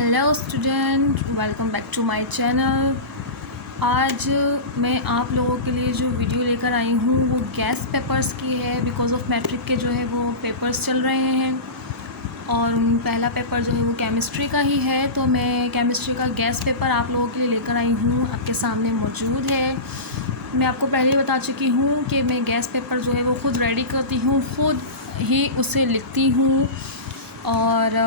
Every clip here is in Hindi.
Hello student, welcome back to my channel. आज मैं आप लोगों के लिए जो वीडियो लेकर आई हूँ वो गैस पेपर्स की है। बिकॉज़ ऑफ मैट्रिक के जो है वो पेपर्स चल रहे हैं और पहला पेपर जो है वो केमिस्ट्री का ही है। तो मैं केमिस्ट्री का गैस पेपर आप लोगों के लिए लेकर आई हूँ, आपके सामने मौजूद है। मैं आपको पहले बता चुकी हूँ कि मैं गैस पेपर जो है वो ख़ुद रेडी करती हूँ, ख़ुद ही उसे लिखती हूँ। और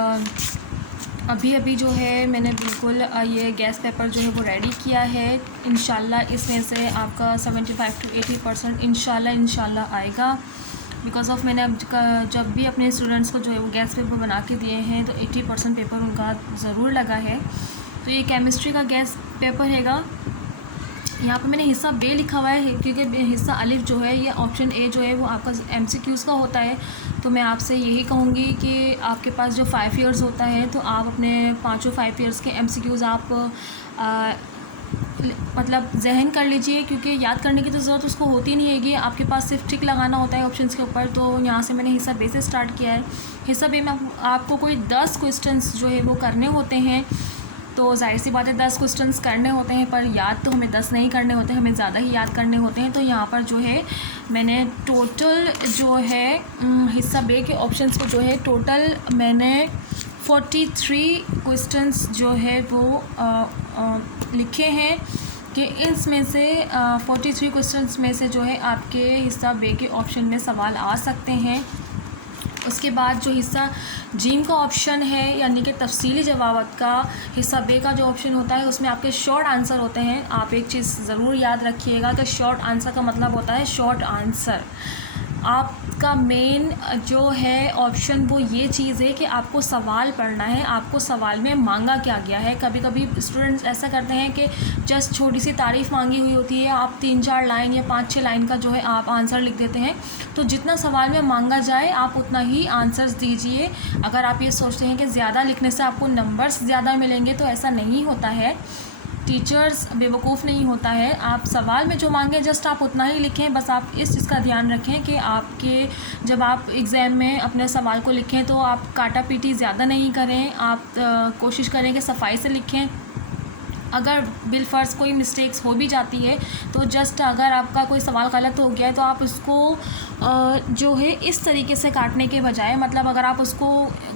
अभी जो है मैंने बिल्कुल ये गैस पेपर जो है वो रेडी किया है। इंशाल्लाह इसमें से आपका 75 to 80% इंशाल्लाह आएगा। बिकॉज़ ऑफ मैंने अब जब भी अपने स्टूडेंट्स को जो है वो गैस पेपर बना के दिए हैं तो 80% पेपर उनका ज़रूर लगा है। तो ये केमिस्ट्री का गैस पेपर हैगा। यहाँ पे मैंने हिस्सा बे लिखा हुआ है क्योंकि हिस्सा अलिफ जो है ये ऑप्शन ए जो है वो आपका MCQs का होता है। तो मैं आपसे यही कहूँगी कि आपके पास जो 5 ईयर्स होता है तो आप अपने पाँचों 5 ईयर्स के MCQs आप मतलब जहन कर लीजिए, क्योंकि याद करने की तो ज़रूरत उसको होती नहीं हैगी। आपके पास सिर्फ टिक लगाना होता है ऑप्शंस के ऊपर। तो यहाँ से मैंने हिस्सा बे से स्टार्ट किया है। हिस्सा बे में आपको कोई 10 क्वेश्चंस जो है वो करने होते हैं। तो जाहिर सी बात है 10 क्वेश्चंस करने होते हैं, पर याद तो हमें 10 नहीं करने होते, हमें ज़्यादा ही याद करने होते हैं। तो यहाँ पर जो है मैंने टोटल जो है हिस्सा बे के ऑप्शंस को जो है टोटल मैंने 43 क्वेश्चंस जो है वो लिखे हैं कि इसमें से 43 क्वेश्चंस में से जो है आपके हिस्सा बे के ऑप्शन में सवाल आ सकते हैं। उसके बाद जो हिस्सा जीम का ऑप्शन है यानी कि तफसीली जवाबात का हिस्सा बे का जो ऑप्शन होता है उसमें आपके शॉर्ट आंसर होते हैं। आप एक चीज़ ज़रूर याद रखिएगा कि शॉर्ट आंसर का मतलब होता है शॉर्ट आंसर। आपका मेन जो है ऑप्शन वो ये चीज़ है कि आपको सवाल पढ़ना है, आपको सवाल में मांगा क्या गया है। कभी कभी स्टूडेंट्स ऐसा करते हैं कि जस्ट छोटी सी तारीफ़ मांगी हुई होती है, आप 3-4 लाइन या 5-6 लाइन का जो है आप आंसर लिख देते हैं। तो जितना सवाल में मांगा जाए आप उतना ही आंसर्स दीजिए। अगर आप ये सोचते हैं कि ज़्यादा लिखने से आपको नंबर्स ज़्यादा मिलेंगे तो ऐसा नहीं होता है। टीचर्स बेवकूफ़ नहीं होता है। आप सवाल में जो मांगे जस्ट आप उतना ही लिखें। बस आप इस चीज़ का ध्यान रखें कि आपके जब आप एग्ज़ाम में अपने सवाल को लिखें तो आप काटा पीटी ज़्यादा नहीं करें। आप कोशिश करें कि सफाई से लिखें। अगर बिलफ़र्ज़ कोई मिस्टेक्स हो भी जाती है तो जस्ट अगर आपका कोई सवाल गलत हो गया है तो आप उसको जो है इस तरीके से काटने के बजाय, मतलब अगर आप उसको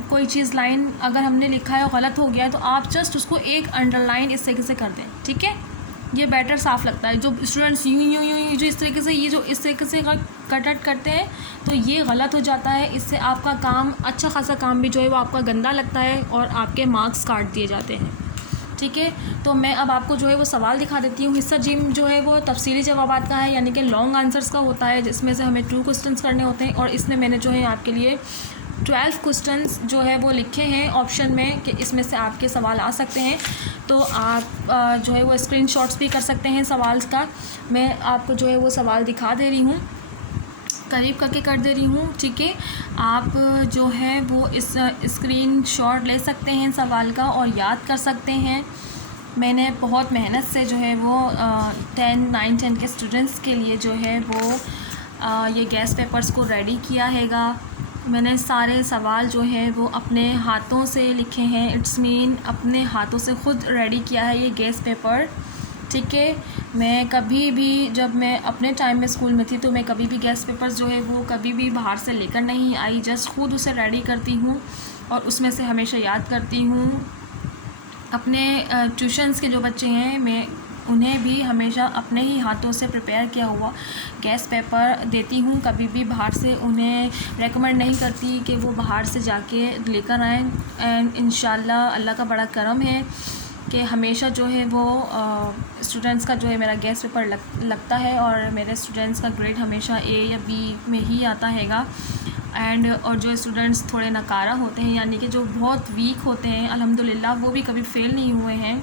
कोई चीज़ लाइन अगर हमने लिखा है और गलत हो गया है तो आप जस्ट उसको एक अंडरलाइन इस तरीके से कर दें, ठीक है। ये बेटर साफ़ लगता है। जो स्टूडेंट्स यूँ जो इस तरीके से इस तरीके से कट करते हैं तो ये गलत हो जाता है। इससे आपका काम अच्छा खासा काम भी जो है वो आपका गंदा लगता है और आपके मार्क्स काट दिए जाते हैं, ठीक है। तो मैं अब आपको जो है वो सवाल दिखा देती हूँ। हिस्सा जिम जो है वो तफसीली जवाबात का है यानी कि लॉन्ग आंसर्स का होता है, जिसमें से हमें 2 क्वेश्चंस करने होते हैं। और इसमें मैंने जो है आपके लिए 12 क्वेश्चंस जो है वो लिखे हैं ऑप्शन में कि इसमें से आपके सवाल आ सकते हैं। तो आप जो है वो स्क्रीनशॉट्स भी कर सकते हैं सवाल का। मैं आपको जो है वो सवाल दिखा दे रही हूँ, करीब करके कर दे रही हूँ, ठीक है। आप जो है वो इस स्क्रीनशॉट ले सकते हैं सवाल का और याद कर सकते हैं। मैंने बहुत मेहनत से जो है वो 9, 10 के स्टूडेंट्स के लिए जो है वो ये गैस पेपर्स को रेडी किया हैगा। मैंने सारे सवाल जो है वो अपने हाथों से लिखे हैं। इट्स मीन अपने हाथों से ख़ुद रेडी किया है ये गैस पेपर, ठीक है। मैं कभी भी जब मैं अपने टाइम में स्कूल में थी तो मैं कभी भी गैस पेपर्स जो है वो कभी भी बाहर से लेकर नहीं आई, जस्ट खुद उसे रेडी करती हूँ और उसमें से हमेशा याद करती हूँ। अपने ट्यूशन्स के जो बच्चे हैं मैं उन्हें भी हमेशा अपने ही हाथों से प्रिपेयर किया हुआ गैस पेपर देती हूँ। कभी भी बाहर से उन्हें रेकमेंड नहीं करती कि वो बाहर से जाके लेकर आएँ। एंड इंशाल्लाह अल्लाह का बड़ा करम है कि हमेशा जो है वो स्टूडेंट्स का जो है मेरा गैस पेपर लगता है और मेरे स्टूडेंट्स का ग्रेड हमेशा A या B में ही आता हैगा। एंड और जो स्टूडेंट्स थोड़े नकारा होते हैं यानी कि जो बहुत वीक होते हैं, अल्हम्दुलिल्लाह वो भी कभी फ़ेल नहीं हुए हैं।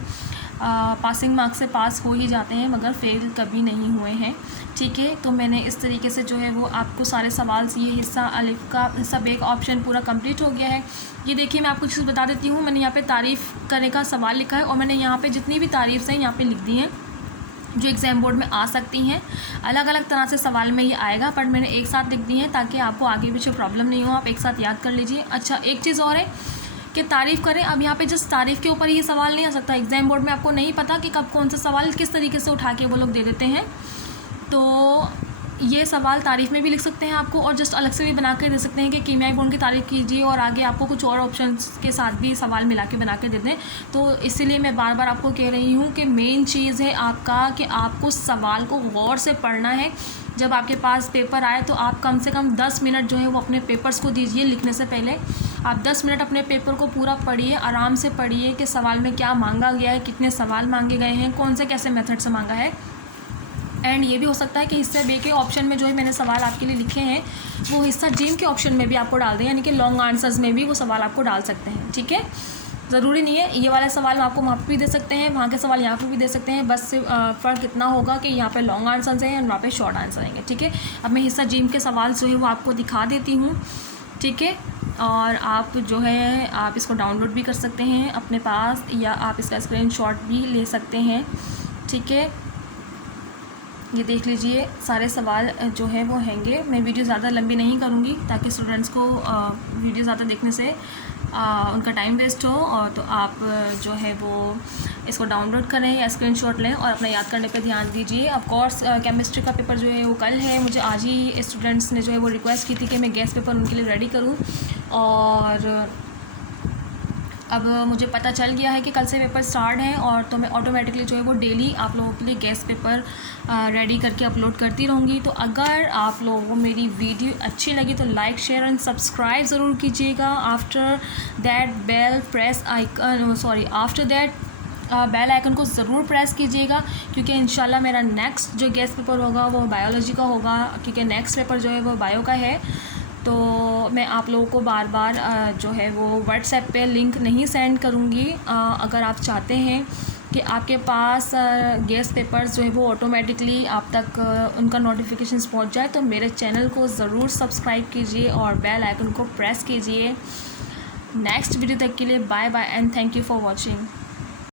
पासिंग मार्क्स से पास हो ही जाते हैं मगर फ़ेल कभी नहीं हुए हैं, ठीक है। तो मैंने इस तरीके से जो है वो आपको सारे सवाल ये हिस्सा अलिफ का हिस्सा बे का ऑप्शन पूरा कंप्लीट हो गया है। ये देखिए मैं आपको चीज़ बता देती हूँ। मैंने यहाँ पे तारीफ़ करने का सवाल लिखा है और मैंने यहाँ पे जितनी भी तारीफ़ हैं यहाँ पे लिख दी हैं जो एग्ज़ाम बोर्ड में आ सकती हैं। अलग अलग तरह से सवाल में ये आएगा, बट मैंने एक साथ लिख दी है ताकि आपको आगे पीछे प्रॉब्लम नहीं हो, आप एक साथ याद कर लीजिए। अच्छा, एक चीज़ और है कि तारीफ़ करें। अब यहाँ पे जस्ट तारीफ़ के ऊपर ही सवाल नहीं आ सकता। एग्ज़ाम बोर्ड में आपको नहीं पता कि कब कौन सा सवाल किस तरीके से उठा के वो लोग दे देते हैं। तो ये सवाल तारीफ़ में भी लिख सकते हैं आपको, और जस्ट अलग से भी बना के दे सकते हैं कि कीमियाई गुण की तारीफ़ कीजिए, और आगे आपको कुछ और ऑप्शंस के साथ भी सवाल मिला के बना के दे दें। तो इसीलिए मैं बार बार आपको कह रही हूँ कि मेन चीज़ है आपका कि आपको सवाल को गौर से पढ़ना है। जब आपके पास पेपर आए तो आप कम से कम 10 मिनट जो है वो अपने पेपर्स को दीजिए लिखने से पहले। आप 10 मिनट अपने पेपर को पूरा पढ़िए, आराम से पढ़िए कि सवाल में क्या मांगा गया है, कितने सवाल मांगे गए हैं, कौन से कैसे मेथड से मांगा है। एंड ये भी हो सकता है कि हिस्सा बे के ऑप्शन में जो है मैंने सवाल आपके लिए लिखे हैं वो हिस्सा जीम के ऑप्शन में भी आपको डाल दें, यानी कि लॉन्ग आंसर्स में भी वो सवाल आपको डाल सकते हैं। ठीक है, ज़रूरी नहीं है ये वाला सवाल आपको वहाँ पर भी दे सकते हैं, वहाँ के सवाल यहाँ पर भी दे सकते हैं। बस फ़र्क इतना होगा कि यहाँ पे लॉन्ग आंसर्स हैं और वहाँ पे शॉर्ट आंसर आएंगे। ठीक है, अब मैं हिस्सा जीम के सवाल जो है वो आपको दिखा देती हूँ। ठीक है, और आप जो है आप इसको डाउनलोड भी कर सकते हैं अपने पास, या आप इसका स्क्रीनशॉट भी ले सकते हैं। ठीक है, ये देख लीजिए सारे सवाल जो है वो हैंगे। मैं वीडियो ज़्यादा लंबी नहीं करूँगी ताकि स्टूडेंट्स को वीडियो ज़्यादा देखने से उनका टाइम वेस्ट हो, और तो आप जो है वो इसको डाउनलोड करें या स्क्रीनशॉट लें और अपना याद करने पे ध्यान दीजिए। ऑफ कोर्स केमिस्ट्री का पेपर जो है वो कल है। मुझे आज ही स्टूडेंट्स ने जो है वो रिक्वेस्ट की थी कि मैं गेस्ट पेपर उनके लिए रेडी करूँ, और अब मुझे पता चल गया है कि कल से पेपर स्टार्ट है, और तो मैं ऑटोमेटिकली जो है वो डेली आप लोगों के लिए गेस्ट पेपर रेडी करके अपलोड करती रहूँगी। तो अगर आप लोगों को मेरी वीडियो अच्छी लगी तो लाइक शेयर एंड सब्सक्राइब ज़रूर कीजिएगा। आफ्टर दैट बेल आइकन को ज़रूर प्रेस कीजिएगा, क्योंकि इंशाल्लाह मेरा नेक्स्ट जो गेस्ट पेपर होगा वो बायोलॉजी का होगा, क्योंकि नेक्स्ट पेपर जो है वो बायो का है। तो मैं आप लोगों को बार बार जो है वो व्हाट्सएप पे लिंक नहीं सेंड करूँगी। अगर आप चाहते हैं कि आपके पास गेस्ट पेपर्स जो है वो ऑटोमेटिकली आप तक उनका नोटिफिकेशंस पहुँच जाए, तो मेरे चैनल को ज़रूर सब्सक्राइब कीजिए और बेल आइकन को प्रेस कीजिए। नेक्स्ट वीडियो तक के लिए bye bye and thank you for watching.